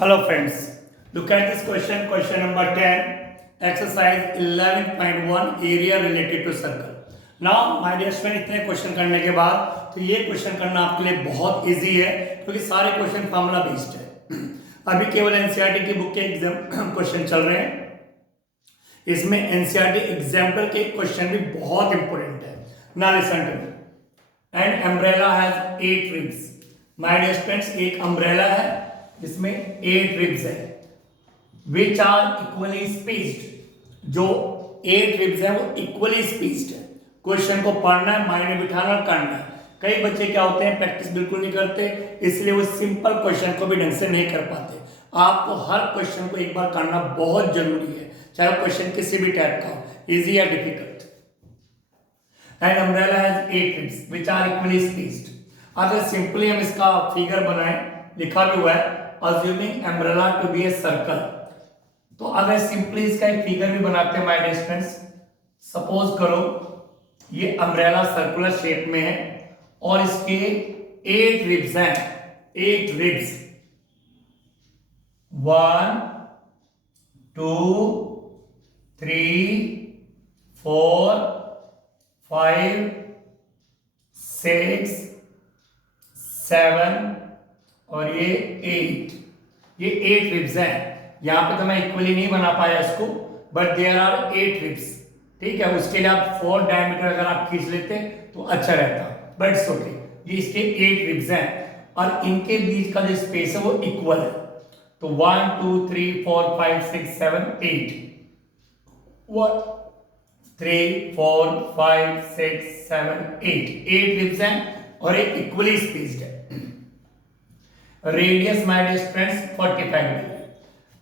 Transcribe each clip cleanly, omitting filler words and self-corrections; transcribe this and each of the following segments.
Hello friends, look at this question number 10, exercise 11.1 area related to circle. Now my dear friend, इतने question करने के बाद तो ये क्वेश्चन करना आपके लिए बहुत इजी है क्योंकि सारे क्वेश्चन फार्मूला बेस्ड है। अभी केवल एनसीईआरटी की बुक के एग्जाम क्वेश्चन चल रहे हैं, इसमें एनसीईआरटी एग्जाम्पल के क्वेश्चन भी बहुत इंपॉर्टेंट है। Now listen to me, and umbrella has 8 ribs. My dear friends, एक अम्ब्रेला है जिसमें 8 रिब्स है विच आर इक्वली स्पेस्ड। जो 8 रिब्स है वो इक्वली स्पेस्ड है। क्वेश्चन को पढ़ना है, माइंड में बिठाना और करना है। कई बच्चे क्या होते हैं, प्रैक्टिस बिल्कुल नहीं करते, इसलिए वो सिंपल क्वेश्चन को भी ढंग से नहीं कर पाते। आपको हर क्वेश्चन को एक बार करना बहुत जरूरी है, चाहे क्वेश्चन किसी भी टाइप का हो, इजी या difficult. And umbrella has 8 ribs which are equally spaced. अगर सिंपली हम इसका फिगर बनाएं, लिखा भी हुआ है assuming umbrella to be a circle। तो अगर सिंपली इसका एक फिगर भी बनाते हैं माय डियर फ्रेंड्स, सपोज करो ये अम्ब्रेला सर्कुलर शेप में है और इसके 8 रिब्स हैं, 8 रिब्स, 1 2 3 4 5 6 7 और ये 8, ये 8 रिब्स हैं। यहां पे तो मैं इक्वली नहीं बना पाया इसको, बट देयर आर 8 रिब्स। ठीक है, उसके लिए आप 4 डायमीटर अगर आप खींच लेते तो अच्छा रहता, बट इट्स ओके। ये इसके 8 रिब्स हैं और इनके बीच का जो स्पेस है वो इक्वल है। तो 1 2 3 4 5 6 7 8, 1 3 4 5 6 7 8 रिब्स हैं और एक इक्वली स्पेस्ड है। Radius my dear friends 45 degree.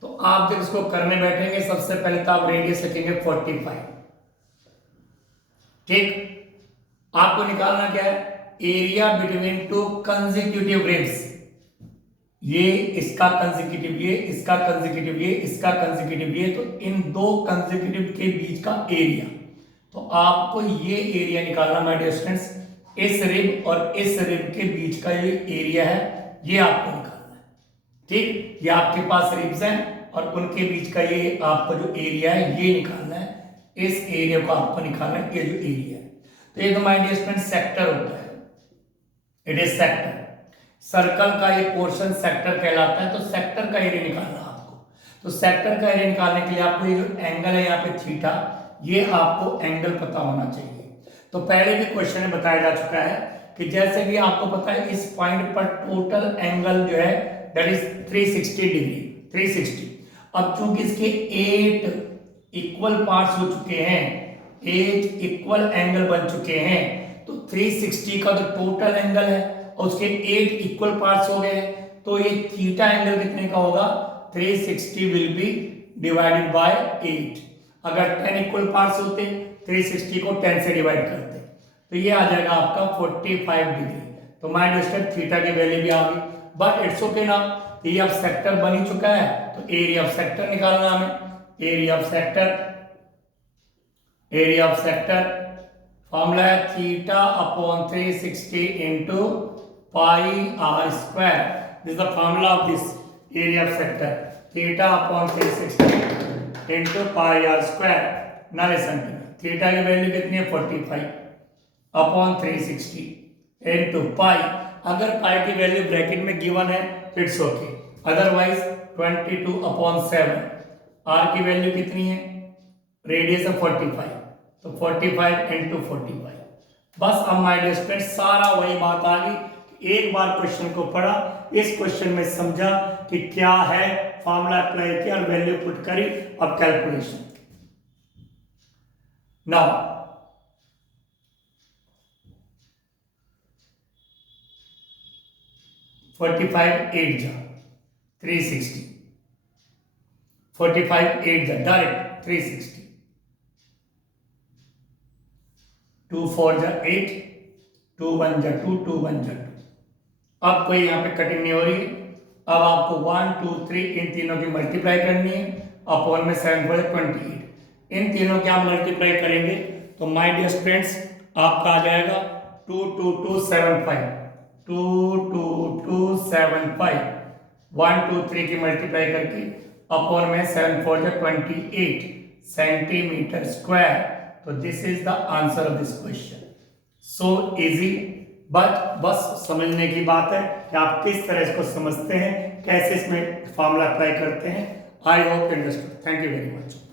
तो आप जब इसको करने बैठेंगे सबसे पहले तो आप रेडियस लिखेंगे 45। ठीक, आपको निकालना क्या है, area between two consecutive ribs. ये इसका कंसेक्यूटिव, ये इसका कंसेक्यूटिव, ये इसका कंसेक्यूटिव, ये तो इन दो कंसेक्यूटिव के बीच का एरिया। तो आपको ये एरिया निकालना माय डियर फ्रेंड्स, इस रिब और इस रिब के बीच का ये एरिया है, ये आपको निकालना है। ठीक, ये आपके पास रिब्स हैं और उनके बीच का ये आपका जो एरिया है ये निकालना है। इस एरिया को आपको निकालना है, ये जो एरिया है। तो ये तो माय डियर फ्रेंड सेक्टर होता है, इट इज सेक्टर। सर्कल का ये पोर्शन सेक्टर कहलाता है। तो सेक्टर का एरिया निकालना आपको। तो सेक्टर का एरिया निकालने के लिए आपको ये जो एंगल है यहाँ पे थीटा, ये आपको एंगल पता होना चाहिए। तो पहले भी क्वेश्चन में बताया जा चुका है कि जैसे कि आपको पता है इस पॉइंट पर टोटल एंगल जो है दैट इज 360 डिग्री, 360। अब चूंकि इसके 8 इक्वल पार्ट्स हो चुके हैं, 8 इक्वल एंगल बन चुके हैं, तो 360 का जो टोटल एंगल है और उसके 8 इक्वल पार्ट्स हो गए, तो ये थीटा एंगल कितने का होगा, 360 विल बी डिवाइडेड बाय 8। अगर 10 इक्वल पार्ट्स होते 360 को 10 से डिवाइड करते तो ये आ जाएगा आपका 45 डिग्री। तो माय डियर थीटा की वैल्यू भी आ गई, बट इट्स ओके ना। ये अब सेक्टर बन ही चुका है तो एरिया ऑफ सेक्टर निकालना हमें। Area of sector, area of sector formula है theta upon 360 into pi r square. This is the formula of this area of sector, theta upon 360 into pi r square. Now listen, theta की value कितनी है 45 upon 360 into पाई। अगर पाई की value bracket में given है तो it's okay, otherwise 22 upon 7। R की value कितनी है, रेडियस है 45, तो 45 इंटू 45। बस अब माय डियर फ्रेंड्स सारा वही बात आ गई। एक बार क्वेश्चन को पढ़ा, इस क्वेश्चन में समझा कि क्या है, फॉर्मूला अप्लाई किया और वैल्यू पुट करी, अब कैलकुलेशन। नाउ 45 8 जा 360, 45 8 जा डायरेक्ट 360, 2 4 जा 8, 2 1 जा 2, 2 1 जा 2। अब कोई यहाँ पे कटिंग नहीं हो रही है। अब आपको 1 2 3 इन तीनों की मल्टीप्लाई करनी है, अपॉन में 7 4 28। इन तीनों की आप मल्टीप्लाई करेंगे तो माय डियर फ्रेंड्स आपका आ जाएगा 2 2 2 7 5, 2275 1 2 3 की मल्टीप्लाई करके अपॉन में 7 4 जा 28 सेंटीमीटर स्क्वायर। तो this is the answer of this question. So easy, but बस समझने की बात है कि आप किस तरह इसको समझते हैं, कैसे इसमें फॉर्मूला अप्लाई करते हैं। I hope you understood. Thank you very much.